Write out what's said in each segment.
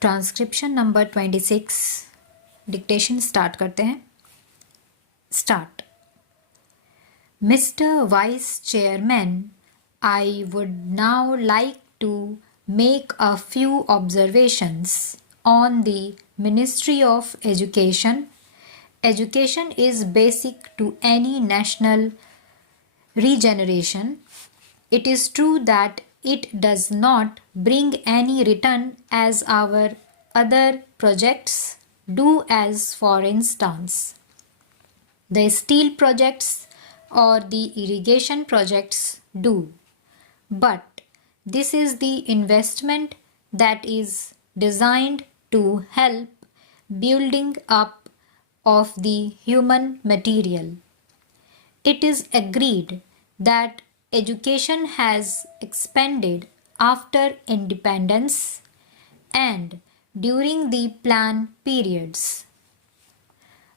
Transcription number 26 dictation start करते हैं. Start. Mister vice chairman, I would now like to make a few observations on the Ministry of Education. Education is basic to any national regeneration. It is true that it does not bring any return as our other projects do, as for instance the steel projects or the irrigation projects do. But this is the investment that is designed to help building up of the human material. It is agreed that education has expanded after independence and during the plan periods.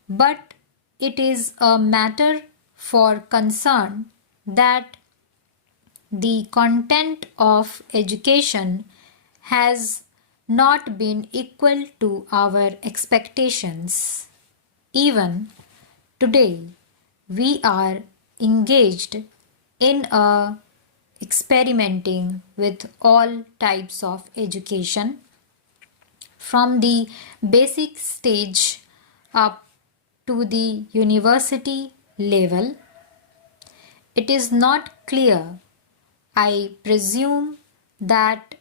But it is a matter for concern that the content of education has not been equal to our expectations. Even today, we are engaged in experimenting with all types of education from the basic stage up to the university level. It is not clear, I presume, that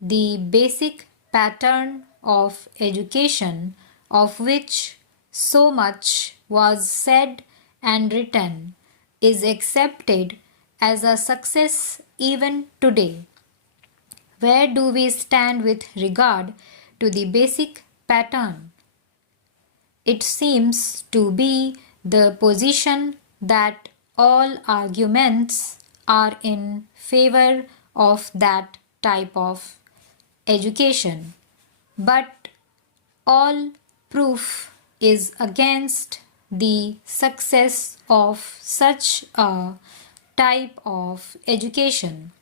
the basic pattern of education of which so much was said and written is accepted as a success even today. Where do we stand with regard to the basic pattern? It seems to be the position that all arguments are in favor of that type of education, but all proof is against the success of such a type of education.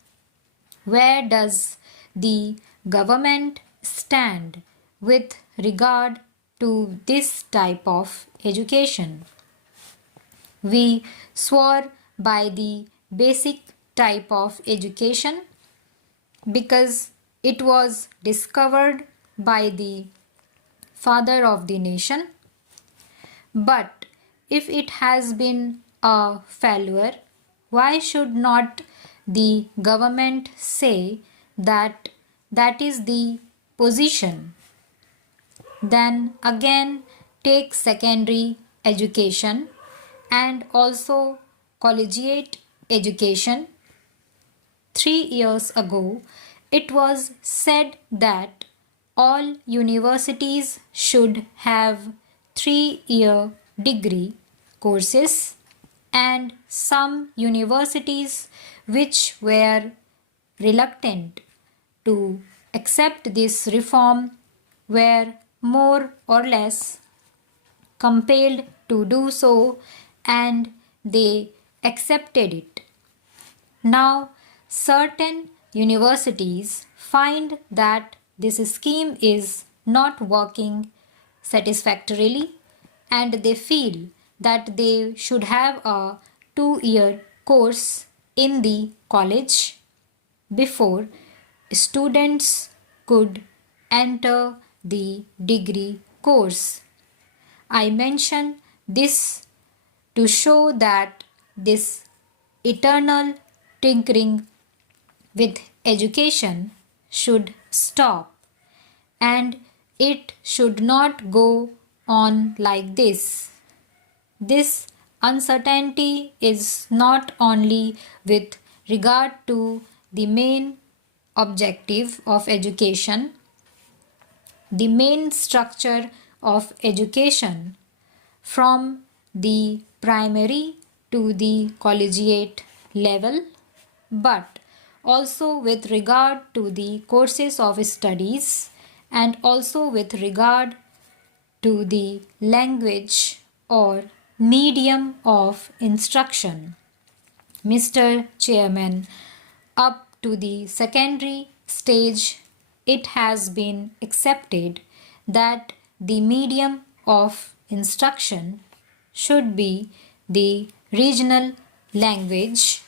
Where does the government stand with regard to this type of education? We swore by the basic type of education because it was discovered by the father of the nation. But if it has been a failure, why should not the government say that that is the position? Then again take secondary education and also collegiate education. 3 years ago, it was said that all universities should have 3-year degree courses, and some universities which were reluctant to accept this reform were more or less compelled to do so, and they accepted it. Now, certain universities find that this scheme is not working satisfactorily, and they feel that they should have a 2-year course in the college before students could enter the degree course. I mention this to show that this eternal tinkering with education should stop, and it should not go on like this. This uncertainty is not only with regard to the main objective of education, the main structure of education from the primary to the collegiate level, but also with regard to the courses of studies, and also with regard to the language or medium of instruction. Mr. Chairman, up to the secondary stage, it has been accepted that the medium of instruction should be the regional language.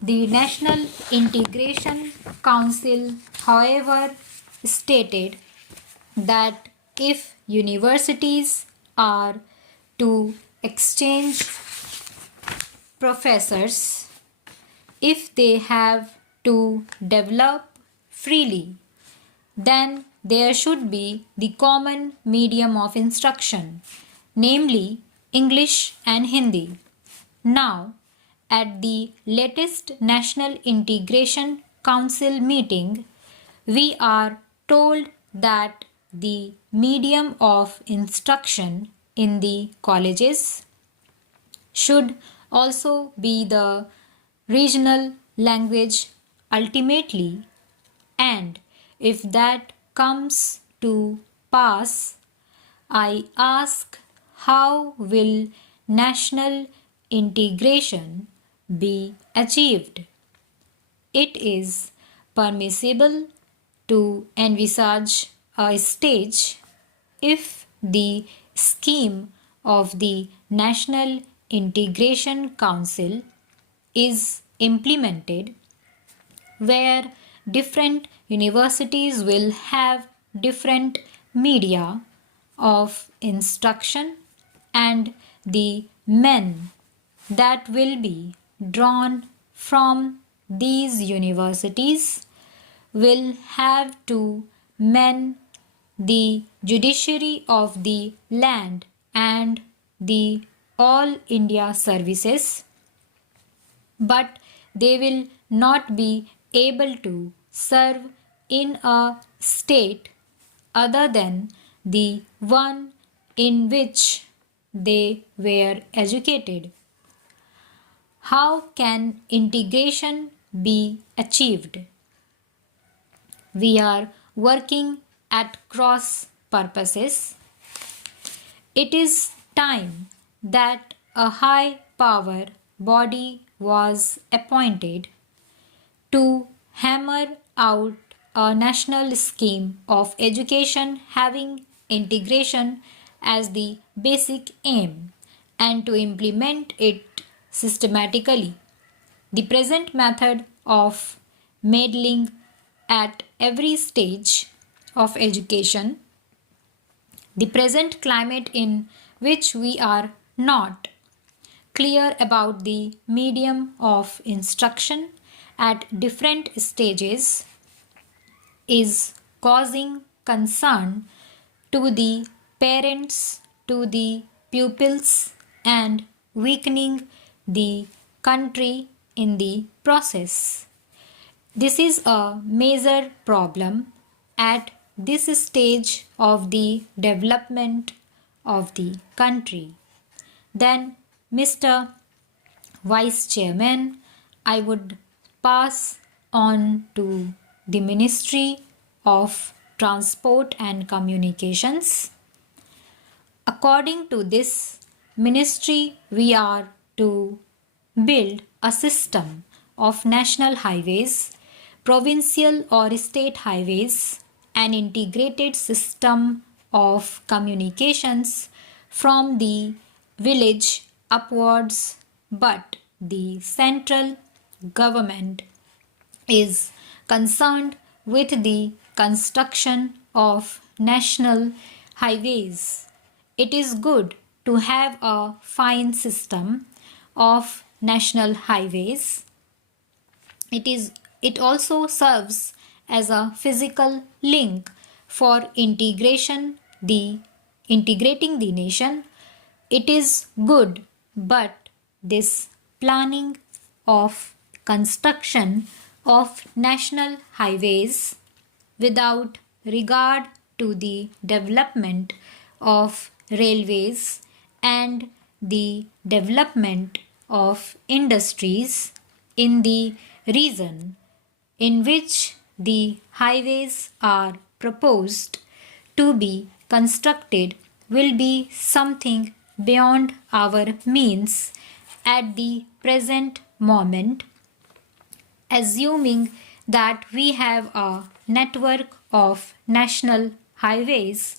The National Integration Council, however, stated that if universities are to exchange professors, if they have to develop freely, then there should be the common medium of instruction, namely English and Hindi. Now, at the latest National Integration Council meeting, we are told that the medium of instruction in the colleges should also be the regional language ultimately, and if that comes to pass, I ask, how will national integration be achieved? It is permissible to envisage a stage if the scheme of the National Integration Council is implemented, where different universities will have different media of instruction, and the men that will be drawn from these universities will have to man the judiciary of the land and the all India services, but they will not be able to serve in a state other than the one in which they were educated. How can integration be achieved? We are working at cross purposes. It is time that a high power body was appointed to hammer out a national scheme of education having integration as the basic aim and to implement it systematically. The present method of meddling at every stage of education, the present climate in which we are not clear about the medium of instruction at different stages, is causing concern to the parents, to the pupils, and weakening the country in the process. This is a major problem at this stage of the development of the country. Then, Mr. Vice Chairman, I would pass on to the Ministry of Transport and Communications. According to this ministry, we are to build a system of national highways, provincial or state highways, an integrated system of communications from the village upwards, but the central government is concerned with the construction of national highways. It is good to have a fine system of national highways. It also serves as a physical link for integrating the nation. It is good, but this planning of construction of national highways without regard to the development of railways and the development of industries in the region in which the highways are proposed to be constructed will be something beyond our means at the present moment, assuming that we have a network of national highways?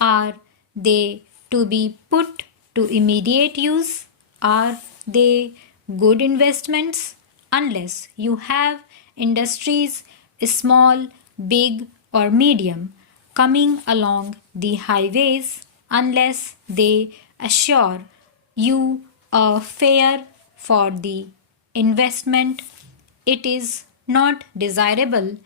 Are they to be put to immediate use? Are they good investments? Unless you have industries, small, big, or medium, coming along the highways, unless they assure you a fare for the investment, it is not desirable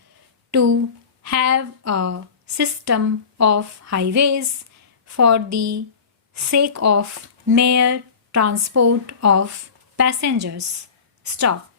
to have a system of highways for the sake of mere transport of passengers. Stop.